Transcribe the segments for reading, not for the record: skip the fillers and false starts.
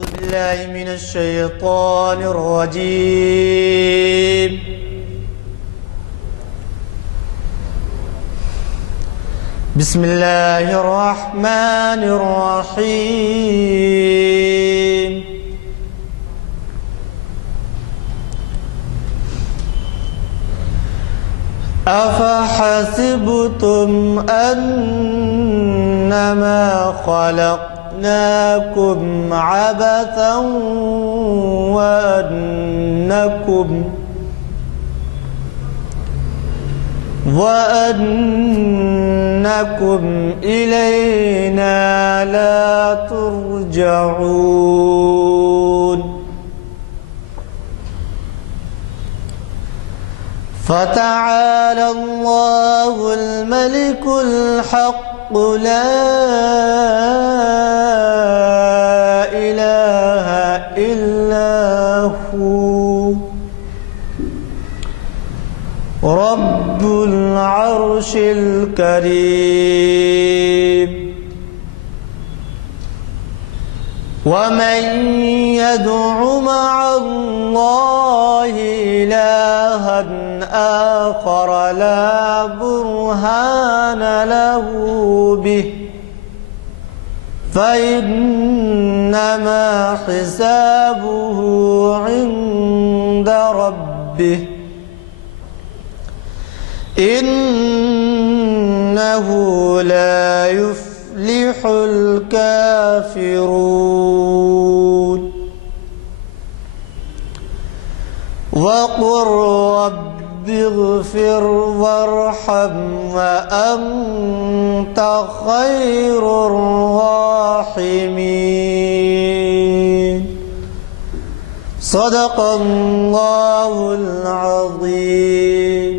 بالله من الشيطان الرجيم. بسم الله الرحمن الرحيم. أفحسبتم أنما خلقناكم عبثا وأنكم إلينا لا ترجعون. فتعالى الله الملك الحق لا إله إلا هو رب العرش الكريم. ومن يدع مع الله إلها آخر لا برهان له به فإنما حسابه عند ربه إنه لا يفلح الكافرون. وقل رب اغفر وارحم وأنت خير الراحمين. صدق الله العظيم.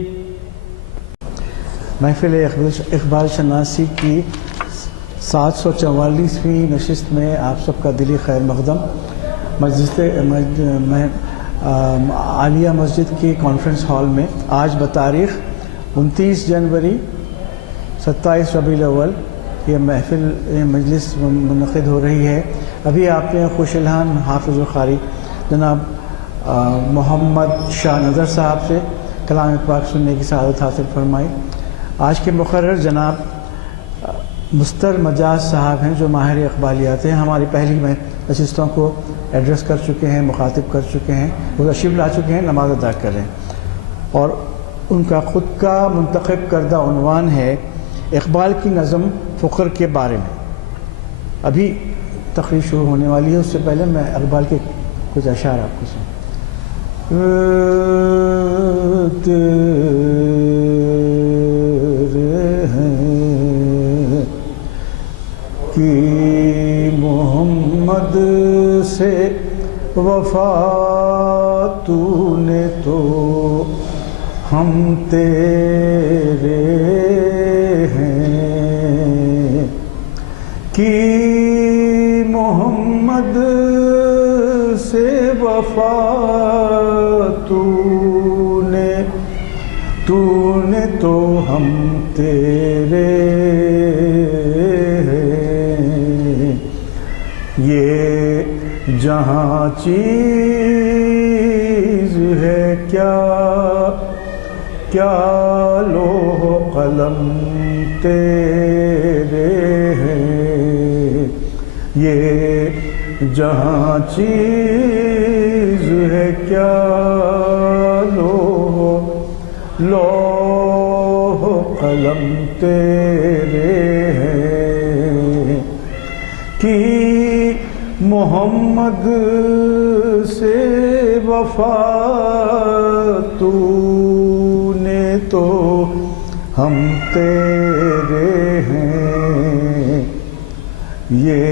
محفل اقبال شناسی کی 744ویں نشست میں آپ سب کا دلی خیر مقدم. عالیہ مسجد کی کانفرنس ہال میں آج بتاریخ 29 جنوری 27 ربیع الاول یہ مجلس منعقد ہو رہی ہے. ابھی آپ نے خوش الحان حافظ القاری جناب محمد شاہ نظر صاحب سے کلام پاک سننے کی سعادت حاصل فرمائی. آج کے مقرر جناب مستر مجاز صاحب ہیں جو ماہر اقبالیات ہیں. ہماری پہلی نشستوں کو ایڈریس کر چکے ہیں، مخاطب کر چکے ہیں، وہ تشریف لا چکے ہیں، نماز ادا کریں. اور ان کا خود کا منتخب کردہ عنوان ہے اقبال کی نظم فقر کے بارے میں. ابھی تقریر شروع ہونے والی ہے، اس سے پہلے میں اقبال کے کچھ اشعار آپ کو سنوں. کہ محمد سے وفا تو نے تو ہم تیرے ہیں. کہ محمد سے وفا تو نے تو ہم تیرے ہیں. یہ جہاں چیز ہے کیا لوح قلم تیرے ہیں. یہ جہاں چیز ہے کیا لوح قلم تیرے ہیں. کہ محمد سے وفا تو نے تو ہم تیرے ہیں. یہ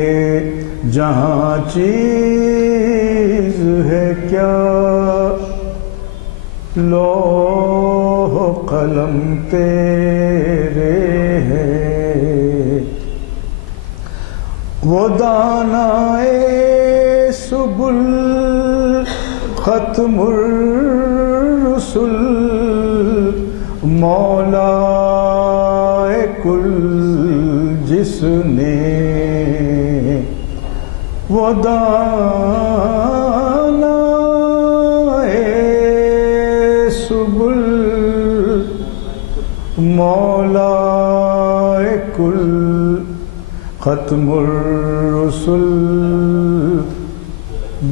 جہاں چیز ہے کیا لوح قلم تیرے ہیں. وہ دانائے سبل ختم الرسل مولا کل جس نے وہ وہ دانائے سبل مولا کل ختم الرسل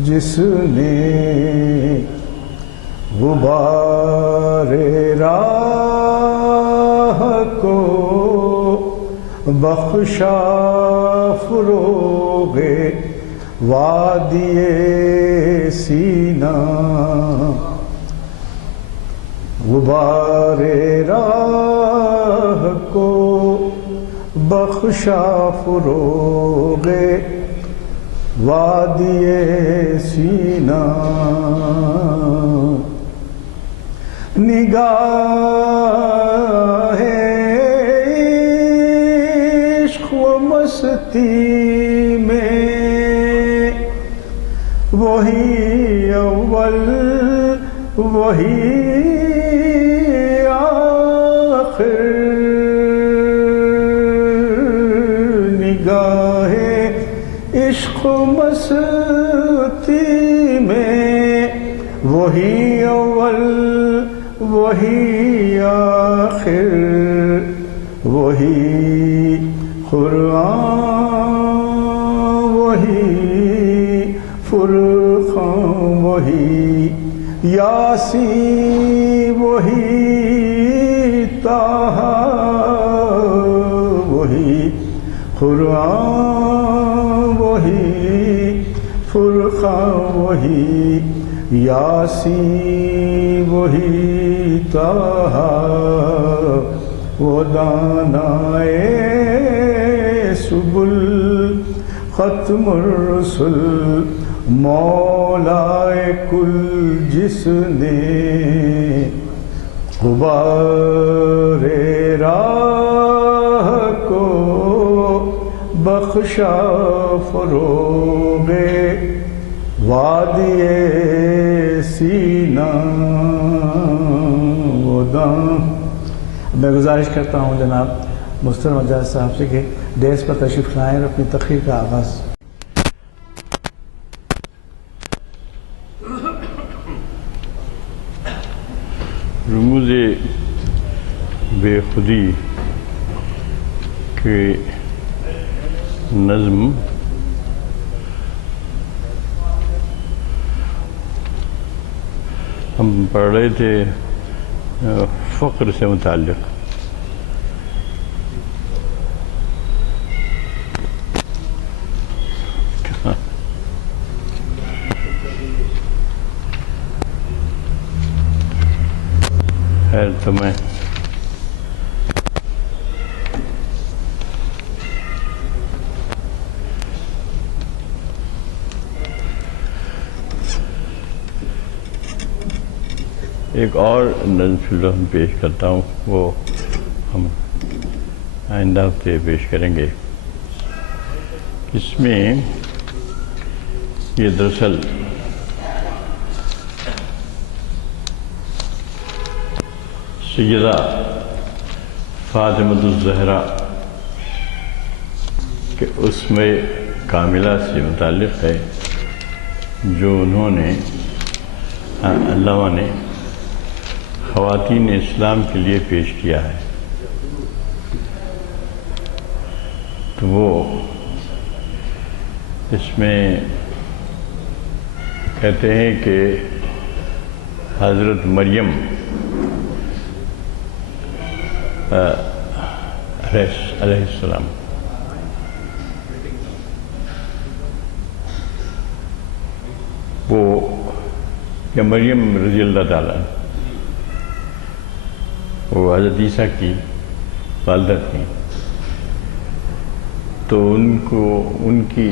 جس نے غبار راہ کو بخشا فروغ وادی سینہ، غبار راہ کو بخشا فروغ وادی سینہ، نگاہ عشق و مستی میں وہی اول وہی آخر، نگاہ عشق و مستی میں وہی اول وہی آخر، وہی قرآن وہی فرقان، وہی یاسین وہی طٰہٰ، وہی قرآن وہی فرقان، وہی یاسین وہی طٰہٰ، وہ دانائے سبل ختم الرسل مولا کل جس نے غبار راہ کو بخشا فروغ وادی سینہ، وہ دان۔ میں گزارش کرتا ہوں جناب محترم حجاج صاحب سے کہ ڈیس پر تشریف لائیں اور اپنی تقریر کا آغاز۔ رموز بے خودی کے نظم ہم پڑھ رہے تھے فقر سے متعلق۔ خیر تو میں ایک اور نظم فی الحال پیش کرتا ہوں، وہ ہم آئندہ ہفتے پیش کریں گے۔ اس میں یہ دراصل سیدہ فاطمۃ الزہرا کہ اسمِ کاملہ سے متعلق ہے، جو انہوں نے علامہ نے خواتین اسلام کے لیے پیش کیا ہے۔ تو وہ اس میں کہتے ہیں کہ حضرت مریم علیہ السلام وہ یا مریم رضی اللہ تعالیٰ وہ حضرت عیسیٰ کی والدہ تھیں، تو ان کی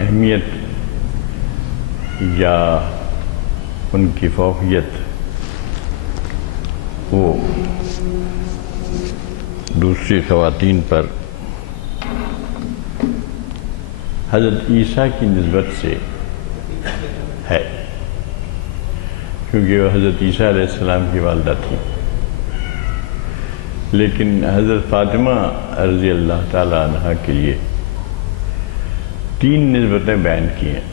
اہمیت یا ان کی فوقیت وہ دوسری خواتین پر حضرت عیسیٰ کی نسبت سے ہے، کیونکہ وہ حضرت عیسیٰ علیہ السلام کی والدہ تھی۔ لیکن حضرت فاطمہ رضی اللہ تعالیٰ عنہ کے لیے 3 نسبتیں بیان کی ہیں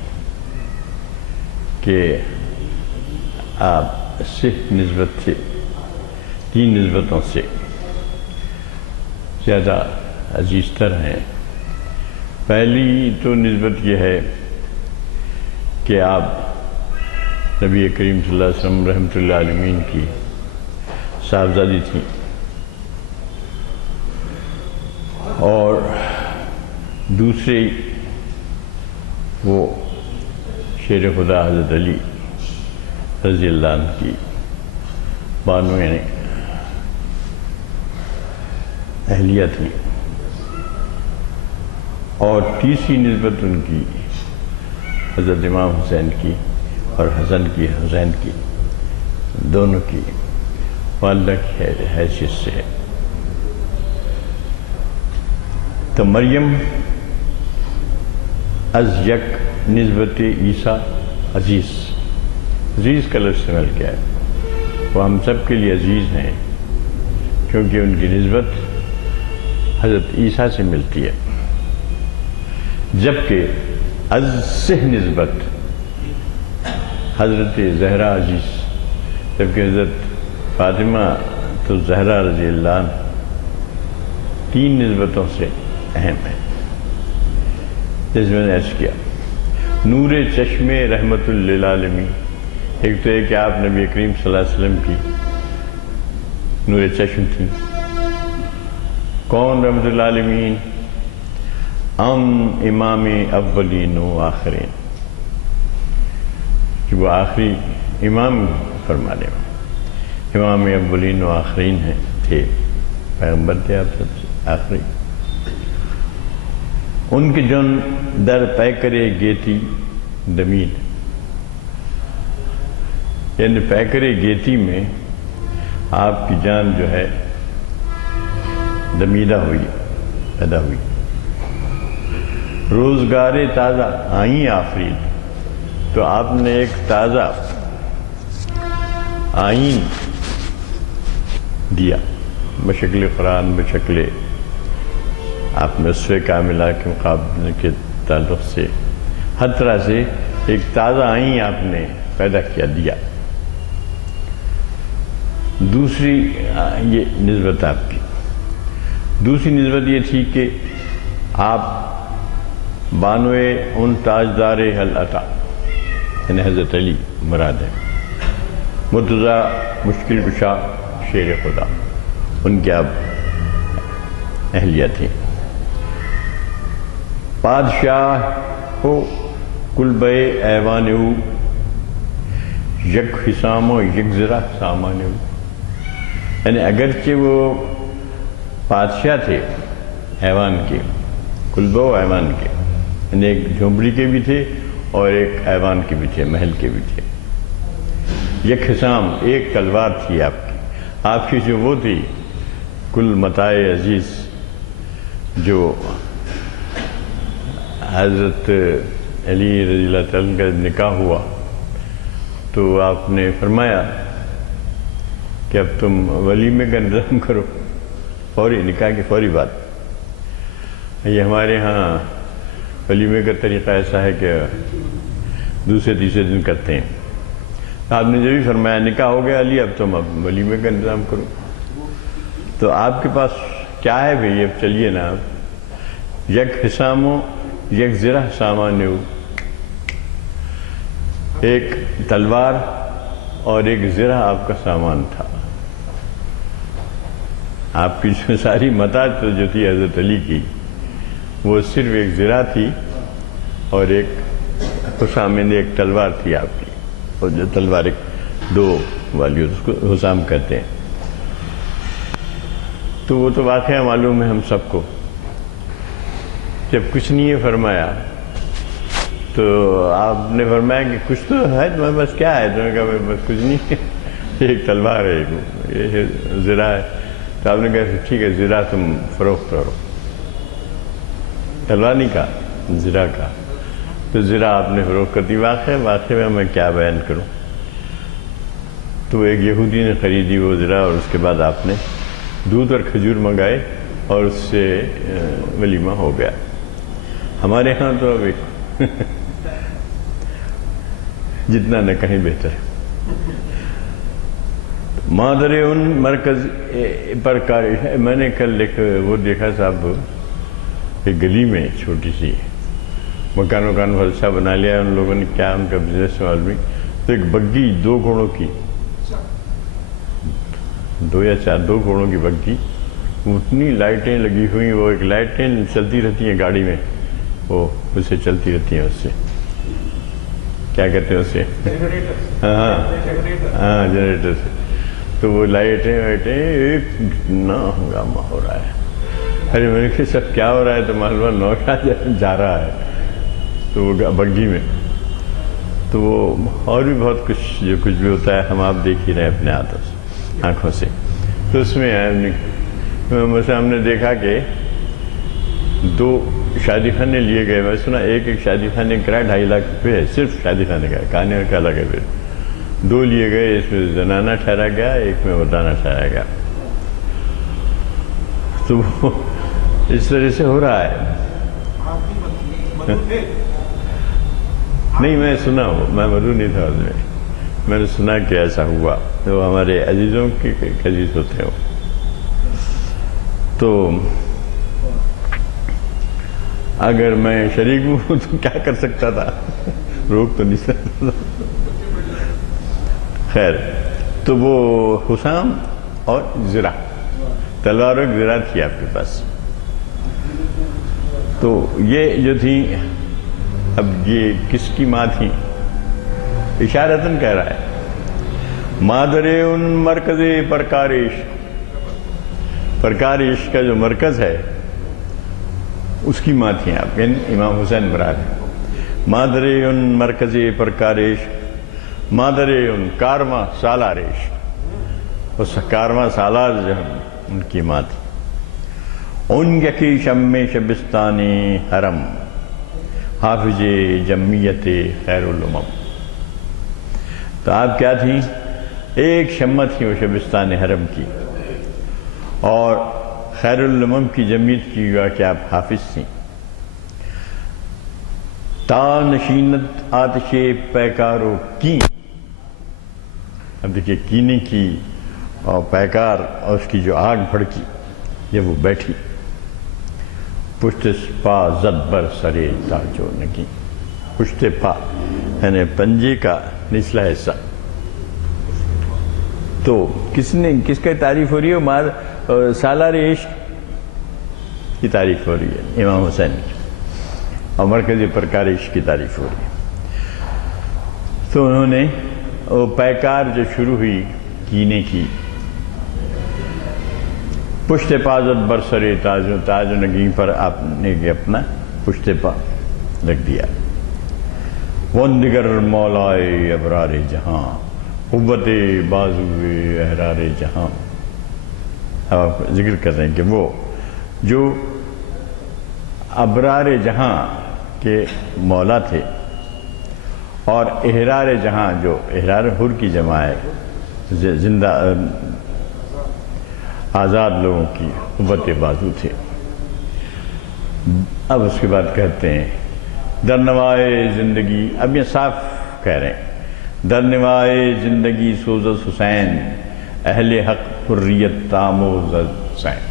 کہ آپ صرف نسبت سے 3 نسبتوں سے زیادہ عزیز تر ہیں۔ پہلی تو نسبت یہ ہے کہ آپ نبی کریم صلی اللہ علیہ وسلم رحمۃ اللہ علیہ کی صاحبزادی تھیں، اور دوسری وہ شیر خدا حضرت علی رضی اللہ عنہ کی بانو یعنی اہلیہ تھی، اور تیسری نسبت ان کی حضرت امام حسین کی اور حسین کی دونوں کی والدہ کی حیثیت سے ہے۔ تو مریم از یک نسبت عیسیٰ عزیز کا لفظ استعمال کیا ہے، وہ ہم سب کے لیے عزیز ہیں کیونکہ ان کی نسبت حضرت عیسیٰ سے ملتی ہے، جبکہ از سے نسبت حضرت زہرا عزیز، جبکہ حضرت فاطمہ تو زہرا رضی اللہ عنہ 3 نسبتوں سے اہم ہے، جس میں نے عرض کیا نور چشم رحمت للعالمین۔ ایک تو ہے کہ آپ نبی کریم صلی اللہ علیہ وسلم کی نور چشم تھی، کون رحمت للعالمین؟ امام اولین و آخرین، کہ وہ آخری امام فرمانے میں امام اولین و آخرین ہیں، تھے پیغمبر تھے آپ سب سے آخری۔ ان کے جن در پیکرے گیتی دمید، یعنی پیکرے گیتی میں آپ کی جان جو ہے دمیدہ ہوئی، پیدا ہوئی۔ روزگار تازہ آئیں آفرین، تو آپ نے ایک تازہ آئین دیا بشکل قرآن، بشکل آپ نے اسوہ کاملہ کے مقابلے کے تعلق سے ہر طرح سے ایک تازہ آئین آپ نے پیدا کیا، دیا۔ دوسری یہ نسبت آپ کی، دوسری نسبت یہ تھی کہ آپ بانوے ان تاجدار حل عطا، یعنی حضرت علی مراد ہے، مرتضیٰ مشکل کشا شیر خدا، ان کی آپ اہلیہ تھیں۔ بادشاہ ہو کلبے ایوان او، یک حسام و یک ذرا سامان او، یعنی اگرچہ وہ بادشاہ تھے ایوان کے، کلبہ و ایوان کے، یعنی ایک جھونپڑی کے بھی تھے اور ایک ایوان کے بھی تھے، محل کے بھی تھے۔ یک حسام، ایک تلوار تھی آپ کی جو وہ تھی کل متاع عزیز، جو حضرت علی رضی اللہ تعالیٰ کا نکاح ہوا تو آپ نے فرمایا کہ اب تم ولیمے کا انتظام کرو، فوری نکاح کی فوری بات۔ یہ ہمارے ہاں ولیمے کا طریقہ ایسا ہے کہ دوسرے تیسرے دن کرتے ہیں، آپ نے جو بھی فرمایا نکاح ہو گیا علی، اب تم ولیمے کا انتظام کرو۔ تو آپ کے پاس کیا ہے بھئی؟ اب چلیے نا، آپ یک حسام و یک زرہ سامان ہو، ایک تلوار اور ایک زرہ آپ کا سامان تھا۔ آپ کی جو ساری متاع جو تھی حضرت علی کی، وہ صرف ایک زرہ تھی اور ایک حسام، ایک تلوار تھی آپ کی، اور جو تلوار ایک 2 والی اس کو حسام کہتے ہیں۔ تو وہ تو واقعہ معلوم ہے ہم سب کو، جب کچھ نہیں ہے فرمایا تو آپ نے فرمایا کہ کچھ تو ہے تمہارے پاس، کیا ہے؟ تو نے کہا بس کچھ نہیں ہے، ایک تلوار ہے، یہ زرہ ہے۔ تو آپ نے کہا ٹھیک ہے زرہ تم فروخت کرو، تلوار نہیں کہا، زرہ کا۔ تو زرہ آپ نے فروخت کر دی۔ واقعے میں میں کیا بیان کروں، تو ایک یہودی نے خریدی وہ زرہ، اور اس کے بعد آپ نے دودھ اور کھجور منگائے اور اس سے ولیمہ ہو گیا۔ ہمارے ہاں تو اب ایک جتنا نہ کہیں بہتر ہے. مادر ان مرکز پر کارش ہے. میں نے کل وہ دیکھا صاحب ایک گلی میں چھوٹی سی مکان فلسفہ بنا لیا ان لوگوں نے, کیا ان کا بزنس معلوم. تو ایک بگی 2 گھوڑوں کی, 2 یا 4 گھوڑوں کی بگی, اتنی لائٹیں لگی ہوئی, وہ ایک لائٹیں چلتی رہتی ہیں گاڑی میں, وہ اسے چلتی رہتی ہیں, اس سے کیا کہتے ہیں اسے, ہاں جنریٹر سے. تو وہ لائٹیں ایک اتنا ہنگامہ ہو رہا ہے. ارے میں نے کہا سب کیا ہو رہا ہے؟ تو معلوم نوشا جا رہا ہے تو وہ بگی میں. تو وہ اور بھی بہت کچھ جو کچھ بھی ہوتا ہے ہم آپ دیکھ ہی رہے ہیں اپنے آنکھوں سے. تو اس میں ہم نے دیکھا کہ 2 شادی خانے لیے گئے. میں سنا ایک شادی خانے کرایہ 2.5 لاکھ روپے ہے, صرف شادی خانے کا, کھانے کا الگ ہے. پھر 2 لیے گئے, اس میں زنانہ ٹھہرا گیا, ایک میں مردانہ ٹھہرایا گیا. تو وہ اس طرح سے ہو رہا ہے. نہیں میں سنا ہوں, میں مدعو نہیں تھا اس میں نے سنا کہ ایسا ہوا. تو ہمارے عزیزوں کے عزیز ہوتے ہو. تو اگر میں شریک ہوں تو کیا کر سکتا تھا, روک تو نہیں سکتا تھا. خیر, تو وہ حسام اور زرہ, تلوار و زرہ تھی آپ کے پاس. تو یہ جو تھی, اب یہ کس کی ماں تھی؟ اشارتاً کہہ رہا ہے مادر ان مرکز پرکارش. پرکارش کا جو مرکز ہے اس کی ماں تھی آپ, یعنی امام حسین مراد. مادر ان مرکز پرکارش, مادر ان کارواں سالارش. اس کارواں سالار جو ان کی ماں تھی. ان یکی شم شبستانی حرم, حافظ جمعیت خیر الامم. تو آپ کیا تھیں؟ ایک شمع تھی وہ شبستان حرم کی, اور خیر الامم کی جمعیت کی گا کہ آپ حافظ تھیں. تا نشینت آتش پیکارو کی. اب دیکھیے کینے کی اور پیکار اور اس کی جو آگ بھڑکی جب وہ بیٹھی. پشت پا زد بر سرے تاجو نگی. پشت پا یعنی پنجے کا نچلا حصہ. تو کس کا تعریف ہو رہی ہے؟ سالار عشق کی تعریف ہو رہی ہے امام حسین کی, اور مرکز پرکار عشق کی تعریف ہو رہی ہے. تو انہوں نے وہ پیکار جو شروع ہوئی کینے کی, پشت پازت برسرے تاج و نگیں پر آپ نے اپنا پشت پا رکھ دیا. ون دیگر مولائے ابرار جہاں, قوت بازو احرار جہاں. اب آپ ذکر کر رہے ہیں کہ وہ جو ابرار جہاں کے مولا تھے, اور احرار جہاں جو احرار حر کی جمع ہے, زندہ آزاد لوگوں کی قوت بازو تھے. اب اس کے بعد کہتے ہیں درنوائے زندگی. اب یہ صاف کہہ رہے ہیں درنوائے زندگی سوزت حسین, اہل حق حریت تاموز حسین.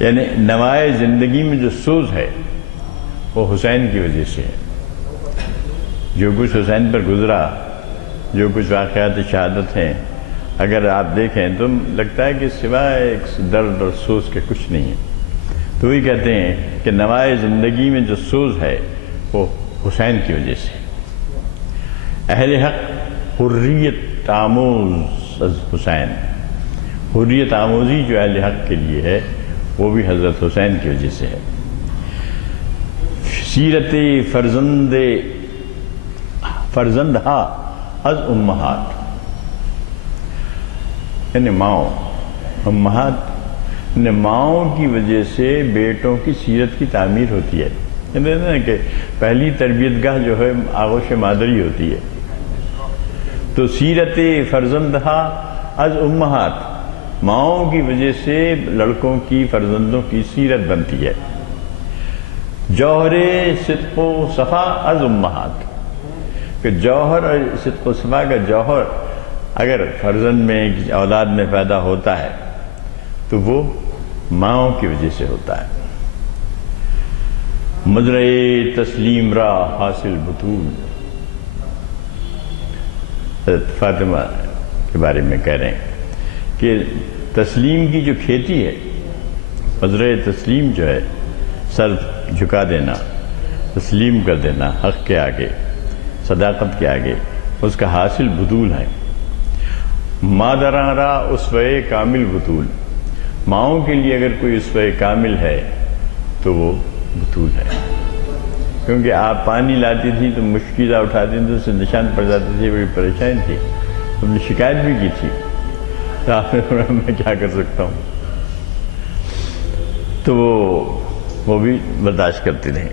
یعنی نوائے زندگی میں جو سوز ہے وہ حسین کی وجہ سے ہے. جو کچھ حسین پر گزرا, جو کچھ واقعات شہادت ہیں, اگر آپ دیکھیں تو لگتا ہے کہ سوائے ایک درد اور سوز کے کچھ نہیں ہے. تو وہی کہتے ہیں کہ نوائے زندگی میں جو سوز ہے وہ حسین کی وجہ سے. اہل حق حریت آموز از حسین. حریت آموزی جو اہل حق کے لیے ہے وہ بھی حضرت حسین کی وجہ سے ہے. سیرت فرزندہا از امہات, یعنی ماؤں, امہات یعنی ماؤں کی وجہ سے بیٹوں کی سیرت کی تعمیر ہوتی ہے. یعنی کہ پہلی تربیت گاہ جو ہے آغوش مادری ہوتی ہے. تو سیرت فرزندہا از امہات, ماؤں کی وجہ سے لڑکوں کی, فرزندوں کی سیرت بنتی ہے. جوہر صدق و صفا از امہات، کہ جوہر اور صدق و صفا کا جوہر اگر فرزند میں اولاد میں پیدا ہوتا ہے تو وہ ماؤں کی وجہ سے ہوتا ہے۔ مزرعِ تسلیم را حاصل بطول، حضرت فاطمہ کے بارے میں کہہ رہے ہیں کہ تسلیم کی جو کھیتی ہے، مزرعِ تسلیم جو ہے، سر جھکا دینا، تسلیم کر دینا حق کے آگے، صداقت کے آگے، اس کا حاصل بطول ہے۔ مادراں را اسوۂ کامل بطول، ماؤں کے لیے اگر کوئی اسوۂ کامل ہے تو وہ بطول ہے، کیونکہ آپ پانی لاتی تھی تو مشکلہ اٹھاتی تھی تو اس سے نشان پڑ جاتی تھی، بڑی پریشان تھی، تم نے شکایت بھی کی تھی، تو آپ نے فرمایا میں کیا کر سکتا ہوں، تو وہ بھی برداشت کرتے رہے۔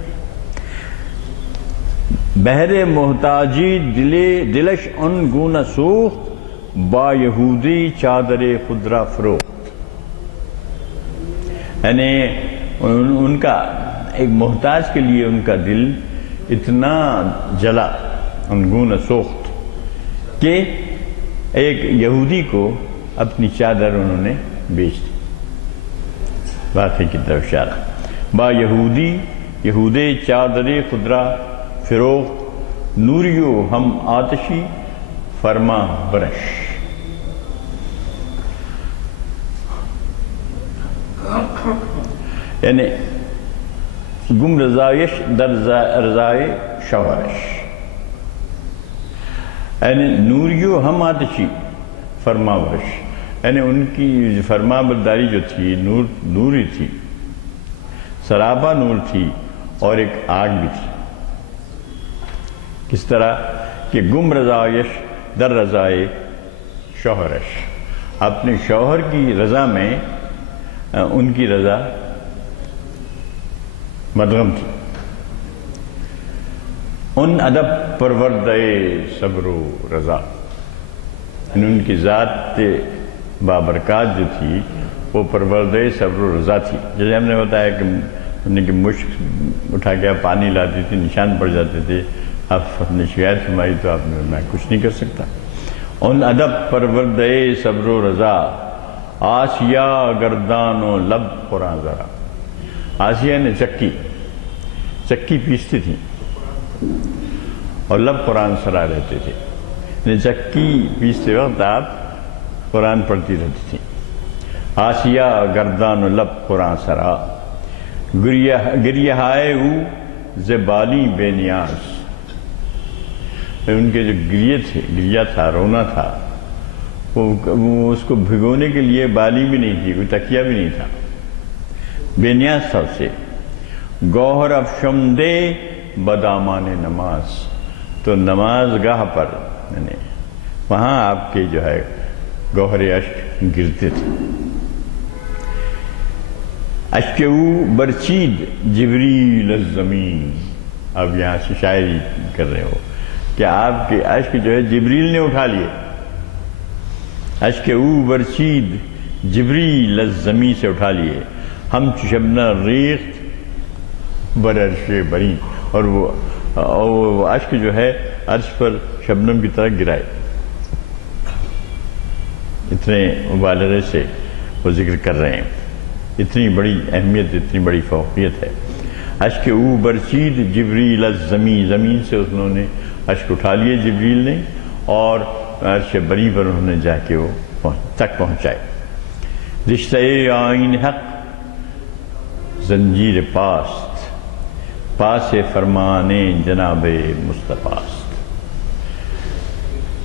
بہر محتاجی دلش ان گونہ سوخت، با یہودی چادر خضرا فروخت، یعنی ان کا ایک محتاج کے لیے ان کا دل اتنا جلا، انگون سوخت، کہ ایک یہودی کو اپنی چادر انہوں نے بیچ دی۔ واقعی کی طرف اشارہ، با یہودی یہودے چادر خضرا فروخت، نوریو ہم آتشی فرما برش، یعنی گم رضایش در رضائے شوہرش، یعنی نوریو ہم آتشی فرما برش، یعنی ان کی فرما برداری جو تھی نوری تھی، سراپا نور تھی اور ایک آگ بھی تھی۔ کس طرح کہ گم رضایش در رضائے شوہرش، اپنے شوہر کی رضا میں ان کی رضا مدغم تھی۔ ان ادب پروردہ صبر و رضا، ان کی ذات بابرکات جو تھی وہ پروردہ صبر و رضا تھی۔ جیسے ہم نے بتایا کہ انہیں کی مشک اٹھا کے آپ پانی لاتی تھی، نشان پڑ جاتے تھے، آپ نے شکایت فرمائی تو آپ نے میں کچھ نہیں کر سکتا۔ ان ادب پروردہ صبر و رضا، آسیہ گردان و لب قرآن ذرا، آسیہ نے چکی پیستی تھی اور لب قرآن سرا رہتے تھے، یعنی چکی پیستے وقت آپ قرآن پڑھتی رہتی تھی۔ آسیہ گردان و لب قرآن سرا، گریہ ہائے او زبالی بے نیاز، ان کے جو گریہ تھا، رونا تھا، وہ اس کو بھگونے کے لیے بالی بھی نہیں تھی، کوئی تکیہ بھی نہیں تھا، بے نیاز تھا اس سے۔ گوہر افشمدے بدامان نماز، تو نماز گاہ پر یعنی وہاں آپ کے جو ہے گوہر اشک گرتے تھے۔ اشک او برچید جبریل الزمین، اب یہاں سے شاعری کر رہے ہو کہ آپ کے اشک جو ہے جبریل نے اٹھا لیے۔ اشک او برچید جبریل الزمین سے اٹھا لیے، ہم شبنہ ریخت بر عرش بری، اور وہ اشک جو ہے عرش پر شبنم کی طرح گرائے۔ اتنے مبالغے سے وہ ذکر کر رہے ہیں، اتنی بڑی اہمیت، اتنی بڑی فوقیت ہے۔ اشک او برچید جبریل الزمین، زمین سے انہوں نے اشک اٹھا لیے جبریل نے، اور عرش بری پر انہوں نے جا کے وہ تک پہنچائے۔ رشتہ آئین حق زنجیر پاست، پاس فرمان جناب مصطفیٰ،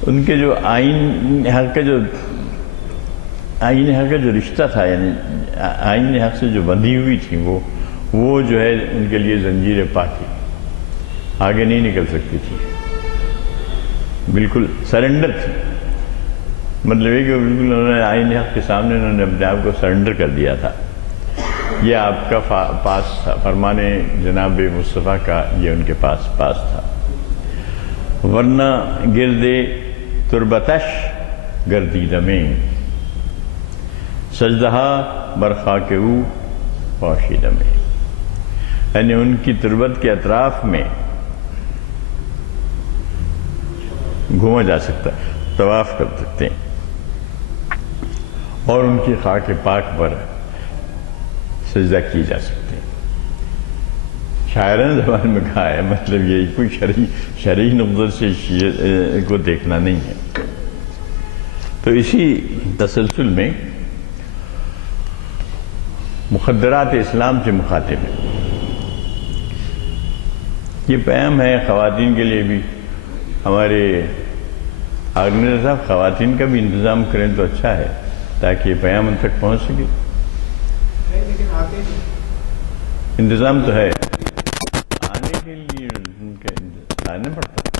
ان کے جو آئین حق کا جو رشتہ تھا، یعنی آئین حق سے جو بندھی ہوئی تھی وہ جو ہے ان کے لیے زنجیر پاکی، آگے نہیں نکل سکتی تھی، بالکل سرنڈر تھی۔ مطلب ہے کہ بالکل انہوں نے آئین حق کے سامنے انہوں نے اپنے آپ کو سرنڈر کر دیا تھا۔ یہ آپ کا پاس تھا، فرمان جناب مصطفیٰ کا یہ ان کے پاس تھا۔ ورنہ گردے تربتش گردیدمیں، سجدہ برخا کے او پاشیدمیں، یعنی ان کی تربت کے اطراف میں گھوما جا سکتا ہے، طواف کر سکتے ہیں، اور ان کی خاک پاک پر سجدہ کی جا سکتے ہیں۔ شاعرانہ زبان میں کہا ہے، مطلب یہ کوئی شرعی نقطہ سے کو دیکھنا نہیں ہے۔ تو اسی تسلسل میں مخدرات اسلام سے مخاطب ہے۔ یہ پیام ہے خواتین کے لیے بھی، ہمارے آرگنائزر صاحب خواتین کا بھی انتظام کریں تو اچھا ہے، تاکہ یہ پیام ان تک پہنچ سکے۔ انتظام تو ہے، آنے کے لیے ان کا آنا پڑتا ہے۔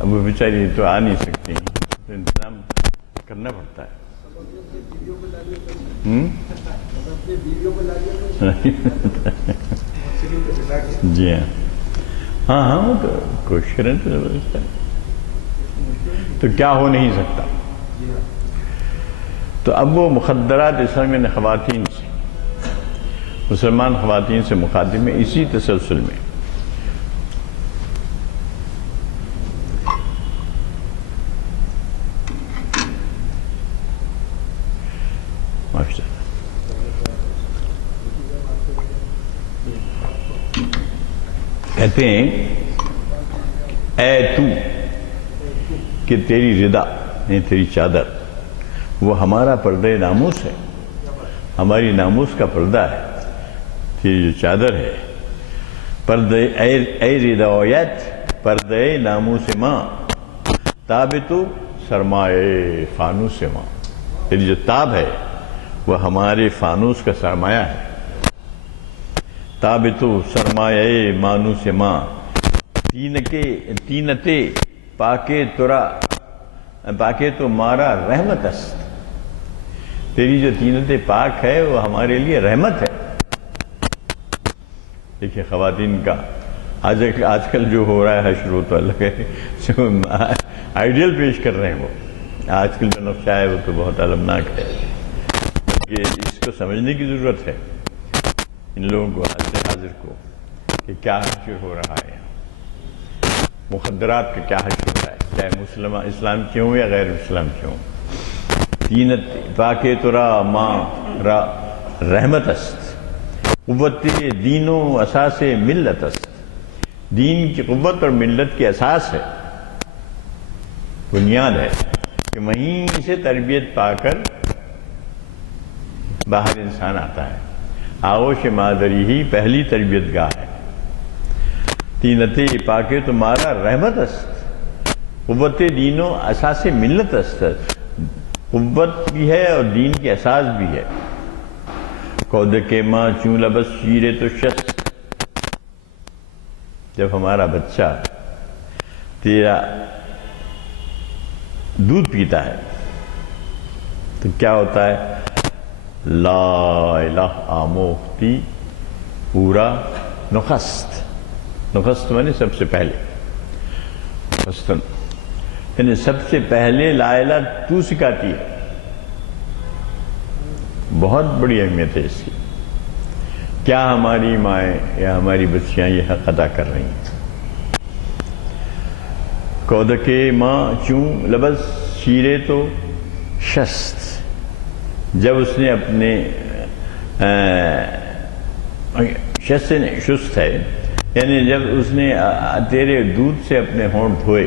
اب وہ بیچاری تو آ نہیں سکتی، تو انتظام کرنا پڑتا ہے۔ جی ہاں، ہاں وہ تو کوشش کریں تو زبردست ہے، تو کیا ہو نہیں سکتا۔ تو اب وہ مخدرات اسلام نے خواتین سے، مسلمان خواتین سے مخاطب میں، اسی تسلسل میں کہتے ہیں اے تو کہ تیری ردا یعنی تیری چادر وہ ہمارا پردہ ناموس ہے، ہماری ناموس کا پردہ ہے، تیری جو چادر ہے پردہ اے ردایت پردہ ناموس ماں تاب تو سرمایہ فانوس ماں، تیری جو تاب ہے وہ ہمارے فانوس کا سرمایہ ہے۔ تابتو سرمایہ مانوس ماں تینتے پاکے ترا پاکے تو مارا رحمت است، تیری جو تینت پاک ہے وہ ہمارے لیے رحمت ہے۔ دیکھیے خواتین کا آج کل جو ہو رہا ہے حشر و تو اللہ ہے، جو آئیڈیل پیش کر رہے ہیں وہ آج کل جو نقشہ ہے وہ تو بہت المناک ہے، کہ اس کو سمجھنے کی ضرورت ہے ان لوگوں کو، حاضر کو، کہ کیا حشر ہو رہا ہے، مخدرات کا کیا حشر ہو رہا ہے، چاہے مسلمان اسلام کے ہوں یا غیر اسلام کے ہوں۔ تینت پاکے ترا ماں را رحمت است، قوت دین و اساس ملت است، دین کی قوت اور ملت کی اساس ہے، بنیاد ہے، کہ وہیں سے تربیت پا کر باہر انسان آتا ہے۔ آغوش مادری ہی پہلی تربیت گاہ ہے۔ تینتے پاکے تمہارا رحمت است، قوت دین و اساس ملت است، قوت بھی ہے اور دین کی اساس بھی ہے۔ کود کے ماں چوں لبس شیرے تو شست، جب ہمارا بچہ تیرا دودھ پیتا ہے تو کیا ہوتا ہے؟ لا الہ آموختی پورا نخست، نخست مانے سب سے پہلے، نخستن یعنی سب سے پہلے لا الہ تو سکھاتی ہے۔ بہت بڑی اہمیت ہے اس کی۔ کیا ہماری مائیں یا ہماری بچیاں یہ حق ادا کر رہی ہیں؟ کودکے ماں چوں لبس شیرے تو شست، جب اس نے اپنے شست ہے یعنی جب اس نے تیرے دودھ سے اپنے ہونٹ دھوئے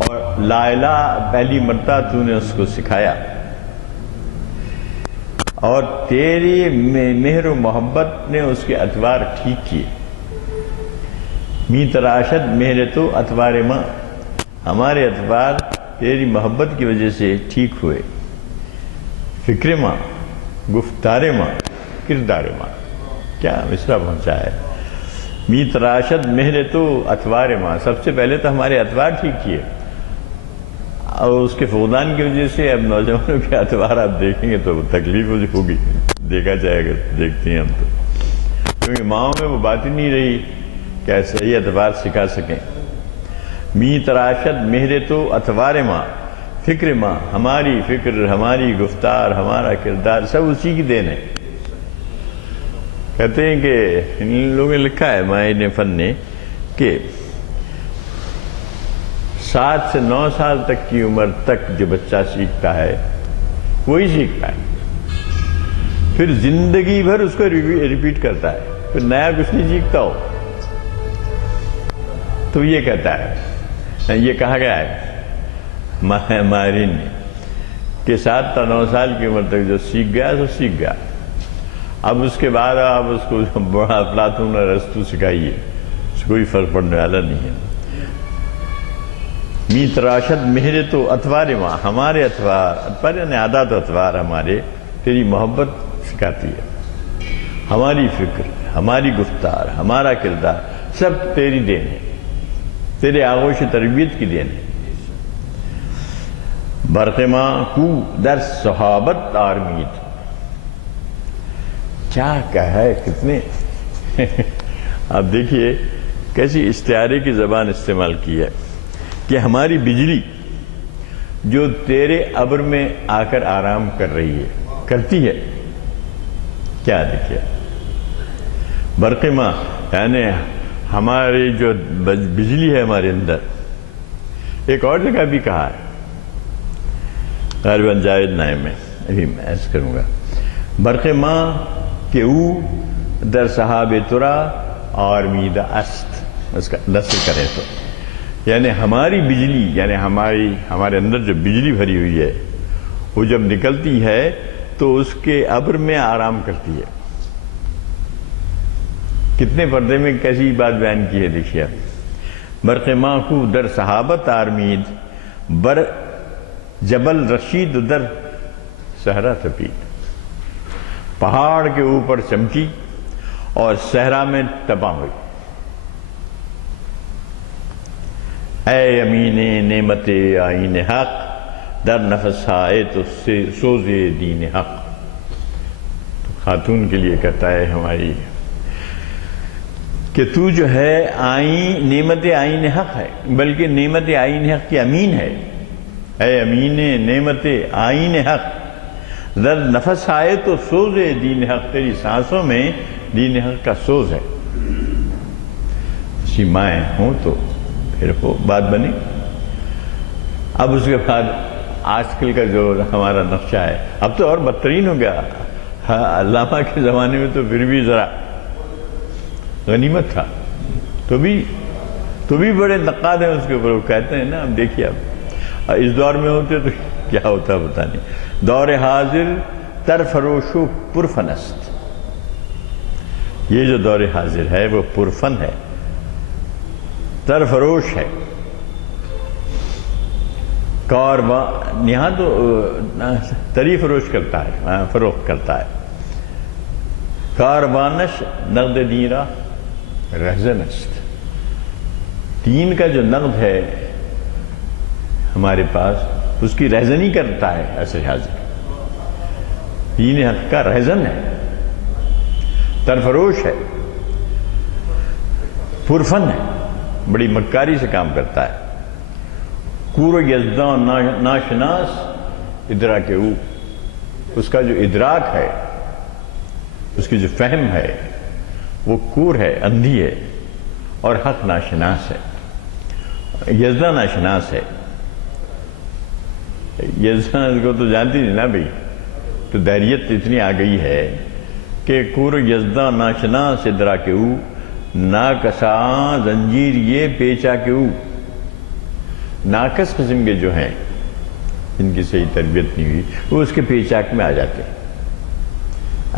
اور لا الہ پہلی مرتبہ تو نے اس کو سکھایا، اور تیری مہر و محبت نے اس کے اتوار ٹھیک کیے۔ می تراشد مہر تو اتوار ماں، ہمارے اتوار تیری محبت کی وجہ سے ٹھیک ہوئے۔ فکر ماں، گفتار ماں، کردار ماں، کیا مصرع پہنچا ہے۔ می تراشد مہر تو اتوار ماں، سب سے پہلے تو ہمارے اتوار ٹھیک کیے، اور اس کے فقدان کی وجہ سے اب نوجوانوں کے اتوار آپ دیکھیں گے تو تکلیف ہوگی، دیکھا جائے گا، دیکھتے ہیں ہم تو، کیونکہ ماؤں میں وہ بات ہی نہیں رہی کہ صحیح اتوار سکھا سکیں۔ می تراشد مہر تو اتوار ماں فکر ماں، ہماری فکر، ہماری گفتار، ہمارا کردار سب اسی کی دین ہے۔ کہتے ہیں کہ ان لوگوں نے لکھا ہے ماہرین فن نے کہ 7 سے 9 سال تک کی عمر تک جو بچہ سیکھتا ہے وہی سیکھتا ہے، پھر زندگی بھر اس کو ریپیٹ کرتا ہے، پھر نیا کچھ نہیں سیکھتا ہو۔ تو یہ کہتا ہے، یہ کہا گیا ہے ماہرین نے کہ 7 تا 9 سال کی عمر تک جو سیکھ گیا تو سیکھ گیا، اب اس کے بعد آپ اس کو بڑا افلاطون اور ارسطو سکھائیے، اس کو کوئی فرق پڑنے والا نہیں ہے۔ می تراشد مہر تو اتوار ماں، ہمارے اتوار یعنی عادات و اتوار ہمارے تیری محبت سکھاتی ہے، ہماری فکر، ہماری گفتار، ہمارا کردار سب تیری دین ہے، تیرے آغوش تربیت کی دین ہے۔ برق ماں کو در صحابت آرمید، کیا ہے کتنے آپ دیکھیے کیسی استعارے کی زبان استعمال کی ہے کہ ہماری بجلی جو تیرے ابر میں آ کر آرام کر رہی ہے، کرتی ہے کیا؟ دیکھیے برق ماں یعنی ہماری جو بجلی ہے ہمارے اندر، ایک اور جگہ بھی کہا ہے غالباً جاوید نائم میں، ابھی میں عرض کروں گا، برق ماں کہ او در صحاب ترا آرمیدہ است، اس کا نسل کریں تو یعنی ہماری بجلی، یعنی ہمارے اندر جو بجلی بھری ہوئی ہے وہ جب نکلتی ہے تو اس کے ابر میں آرام کرتی ہے۔ کتنے پردے میں کیسی بات بیان کی ہے دیکھیے آپ، برق ماں کو در صحابت آرمید، بر جبل رشید در صحرا تپید، پہاڑ کے اوپر چمکی اور صحرا میں تپا ہوئی۔ اے امین نعمت آئین حق، در نفس آئے تو سوز دین حق۔ خاتون کے لیے کہتا ہے ہماری کہ تو جو ہے نعمت آئین حق ہے، بلکہ نعمت آئین حق کی امین ہے۔ اے امین نعمت آئین حق، در نفس آئے تو سوز دین حق، تیری سانسوں میں دین حق کا سوز ہے۔ اسی مائیں ہوں تو پھر وہ بات بنی۔ اب اس کے بعد آج کل کا جو ہمارا نقشہ ہے اب تو اور بدترین ہو گیا، علامہ کے زمانے میں تو پھر بھی ذرا غنیمت تھا، تو بھی بڑے نقاد ہیں اس کے اوپر، وہ کہتے ہیں نا، اب دیکھیے اب اس دور میں ہوتے تو کیا ہوتا پتہ نہیں۔ دور حاضر تر فروش و پرفن است، یہ جو دور حاضر ہے وہ پرفن ہے، تر فروش ہے۔ کاروان یہاں تو تری فروش کرتا ہے، فروخت کرتا ہے۔ کاروانش نقد دیرا رہزن است، دین کا جو نقد ہے ہمارے پاس اس کی رہزنی کرتا ہے عصر حاضر، دین حق کا رہزن ہے، ترفروش ہے، پرفن ہے، بڑی مکاری سے کام کرتا ہے۔ کور و یزدان ناشناس ادراک او، اس کا جو ادراک ہے، اس کی جو فہم ہے وہ کور ہے، اندھی ہے، اور حق ناشناس ہے، یزداں ناشناس ہے۔ یزداں کو تو جانتی نہیں نا بھئی، تو دہریت اتنی آ گئی ہے کہ کور و یزداں ناشناس ادراک او، ناکساں زنجیر یہ پیچا کے او، ناقص قسم کے جو ہیں جن کی صحیح تربیت نہیں ہوئی وہ اس کے پیچاک میں آ جاتے ہیں۔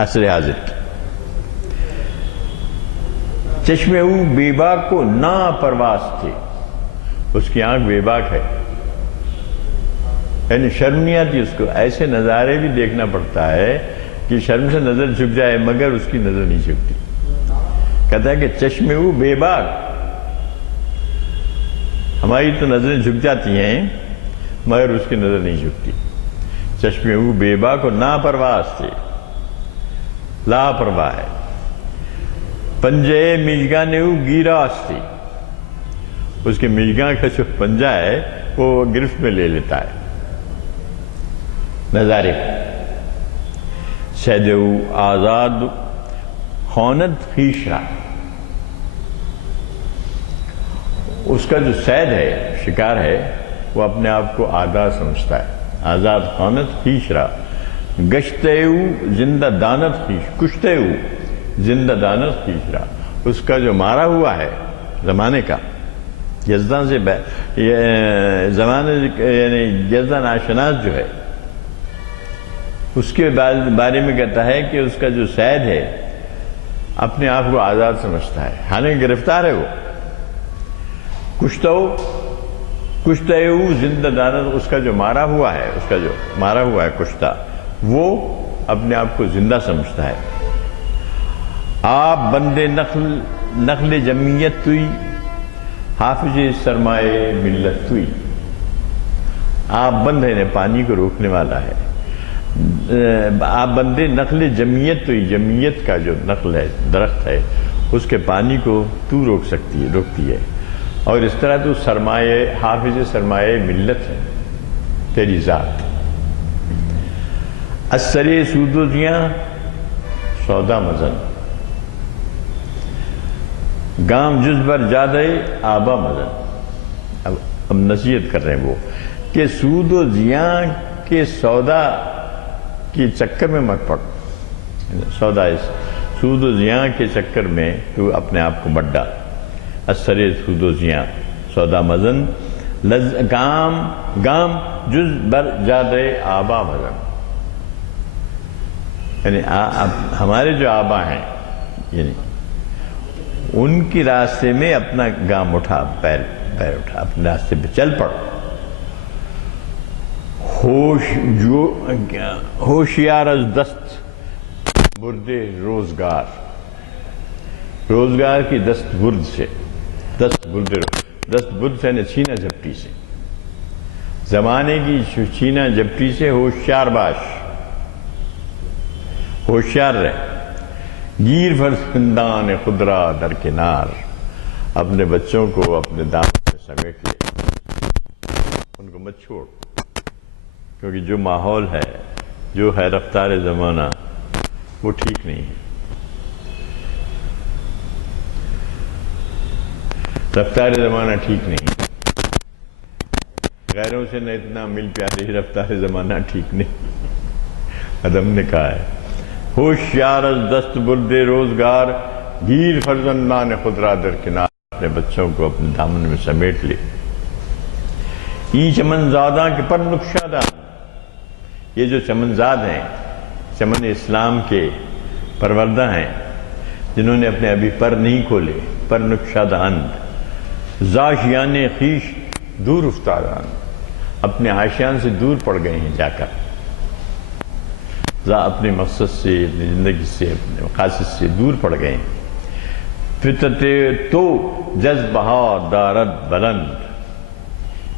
عصر حاضر چشم او بے باک کو نا پرواز تھے، اس کی آنکھ بے باک ہے، یعنی شرم نہیں آتی اس کو، ایسے نظارے بھی دیکھنا پڑتا ہے کہ شرم سے نظر جھک جائے مگر اس کی نظر نہیں جھکتی۔ کہتا ہے کہ چشم او بے باک، ہماری تو نظریں جھک جاتی ہیں مگر اس کی نظر نہیں جھکتی۔ چشم او بے باک اور نا پرواز تھے، لاپرواہ ہے۔ پنجے مژگان او گیراس تھی، اس کے مژگاں کا جو پنجہ ہے وہ گرفت میں لے لیتا ہے، نظارے کو. سید آزاد خواند خویش را. اس کا جو سید ہے، شکار ہے، وہ اپنے آپ کو آزاد سمجھتا ہے. آزاد خواند خویش را گشتے او زندہ دانت خویش، کشتے او زندہ دانت خویش را. اس کا جو مارا ہوا ہے زمانے کا، یزدان سے زمانے یعنی یزدان آشناس جو ہے، اس کے بارے میں کہتا ہے کہ اس کا جو سید ہے اپنے آپ کو آزاد سمجھتا ہے، حالانکہ گرفتار ہے. وہ کشتے او زندہ دانت، اس کا جو مارا ہوا ہے کشتہ، وہ اپنے آپ کو زندہ سمجھتا ہے. آپ بندے نقل جمعیت توئی، حافظ سرمائے ملت توئی. آپ بند ہے، پانی کو روکنے والا ہے. آپ بندے نقل جمعیت توئی، جمعیت کا جو نقل ہے، درخت ہے، اس کے پانی کو تو روکتی ہے. اور اس طرح تو حافظ سرمائے ملت ہے تیری ذات. اثرِ سود و زیاں سودا مزن، گام جز بر جادے آبا مزن. اب نصیحت کر رہے ہیں وہ کہ سود و زیاں کے سودا کے چکر میں مت پڑ. سود و زیاں کے چکر میں تو اپنے آپ کو مت ڈال. اثر سود و زیاں سودا مزن، گام جز بر جادے آبا مزن. یعنی ہمارے جو آبا ہیں، یعنی ان کی راستے میں اپنا گام اٹھا، پیر اٹھا، اپنے راستے پہ چل پڑ. ہوشیار از دست برد روزگار، روزگار کی دست برد سے، دست برد سے چھینا جھپٹی سے، زمانے کی چھینا جھپٹی سے ہوشیار باش، ہوشیار رہ. گیر فرزندان خدرا در کنار، اپنے بچوں کو اپنے دامن میں سمیٹ لے، ان کو مت چھوڑ. کیونکہ جو ماحول ہے، جو ہے رفتار زمانہ، وہ ٹھیک نہیں ہے. رفتار زمانہ ٹھیک نہیں. غیروں سے نہ اتنا مل پیارے، رفتار زمانہ ٹھیک نہیں. ادم نے کہا ہے ہوشیار از دست برد روزگار، گیر فرزندان خدرا در کنار، اپنے بچوں کو اپنے دامن میں سمیٹ لے. ای چمن زاداں کے پر نقشادان، یہ جو چمنزاد ہیں، چمن اسلام کے پروردہ ہیں، جنہوں نے اپنے ابھی پر نہیں کھولے، پر نقشادان. زاشیان خویش دور افتادان، اپنے آشیان سے دور پڑ گئے ہیں جا کر. اپنے مقصد سے، اپنی زندگی سے، اپنے مقاصد سے دور پڑ گئے ہیں. فطرت تو جذبہ دارد بلند،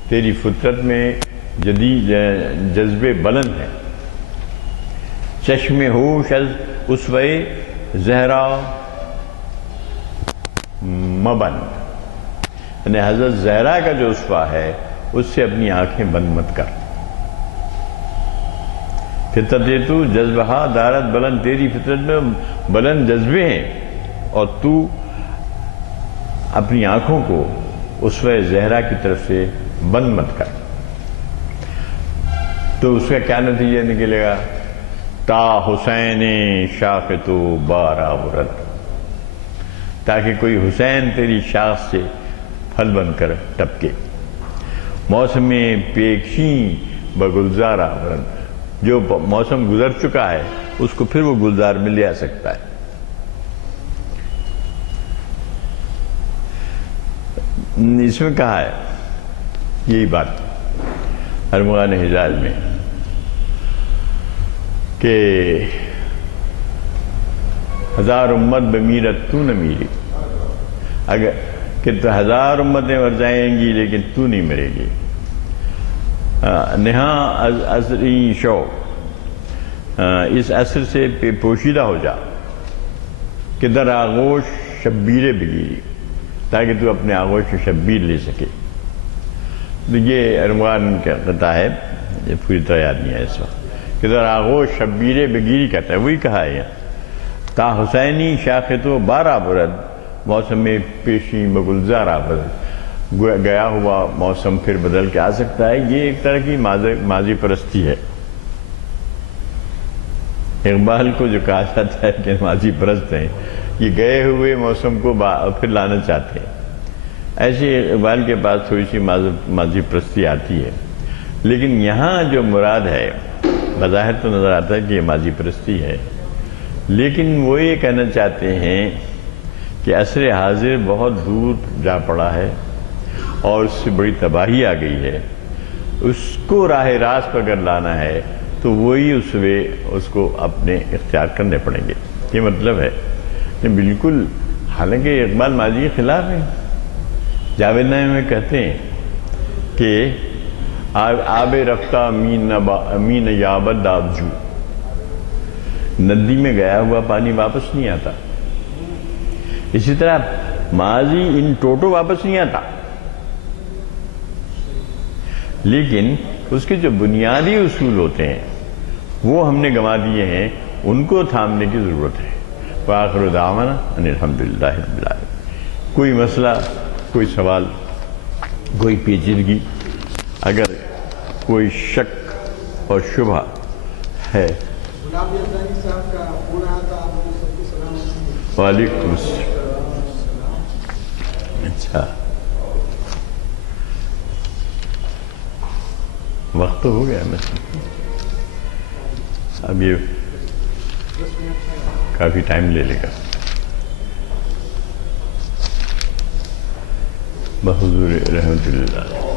تیری فطرت میں جدید جذبے بلند ہیں. چشم ہوش از اسوہ زہرا مبند، یعنی حضرت زہرا کا جو اسوہ ہے اس سے اپنی آنکھیں بند مت کر. فطرت تو جذبہ دارت بلند، تیری فطرت میں بلند جذبے ہیں اور تو اپنی آنکھوں کو اسوہ زہرا کی طرف سے بند مت کر. تو اس کا کیا نتیجہ نکلے گا؟ تا حسین شاخ تو بارہ برد، تاکہ کوئی حسین تیری شاخ سے پھل بن کر ٹپکے. موسم پیکشی بگلزارہ برد، جو موسم گزر چکا ہے اس کو پھر وہ گلزار میں لے آ سکتا ہے. اس میں کہا ہے یہی بات ارمغان حجاز میں کہ ہزار امت بمیرت تو نہ میری، اگر کہ تو ہزار امتیں مر جائیں گی لیکن تو نہیں مرے گی. نہاں از عصری شو، اس عصر سے پوشیدہ ہو جا کہ در آغوش شبیر بگیری، تاکہ تو اپنے آغوش میں شبیر لے سکے. تو یہ ارمغان کا قطعہ ہے، یہ پوری طرح یاد نہیں ہے اس وقت. کہ در آغوش شبیر بگیری کہتا ہے، وہی کہا ہے یہاں تا حسینی شاخ تو بارہ برد موسم پیشی بگلزار آبد، گیا ہوا موسم پھر بدل کے آ سکتا ہے۔ یہ ایک طرح کی ماضی پرستی ہے۔ اقبال کو جو کہا جاتا ہے کہ ماضی پرست ہیں، یہ گئے ہوئے موسم کو پھر لانا چاہتے ہیں۔ ایسے اقبال کے پاس تھوڑی سی ماضی پرستی آتی ہے، لیکن یہاں جو مراد ہے بظاہر تو نظر آتا ہے کہ یہ ماضی پرستی ہے، لیکن وہ یہ کہنا چاہتے ہیں کہ عصر حاضر بہت دور جا پڑا ہے اور اس سے بڑی تباہی آ گئی ہے، اس کو راہ راست پر اگر لانا ہے تو وہی اس کو اپنے اختیار کرنے پڑیں گے۔ یہ مطلب ہے کہ بالکل، حالانکہ اقبال ماضی کے خلاف ہیں۔ جاوید نامے میں کہتے ہیں کہ آب رفتہ مین یابد آبجو، ندی میں گیا ہوا پانی واپس نہیں آتا، اسی طرح ماضی ان ٹوٹو واپس نہیں آتا، لیکن اس کے جو بنیادی اصول ہوتے ہیں وہ ہم نے گنوا دیے ہیں، ان کو تھامنے کی ضرورت ہے۔ وآخر دعوانا ان الحمدللہ رب العالمین۔ کوئی مسئلہ، کوئی سوال، کوئی پیچیدگی، اگر کوئی شک اور شبہ ہے؟ وعلیکم السلام۔ اچھا، وقت تو ہو گیا میں، اب یہ کافی ٹائم لے لے گا۔ بحضور رحمت اللہ۔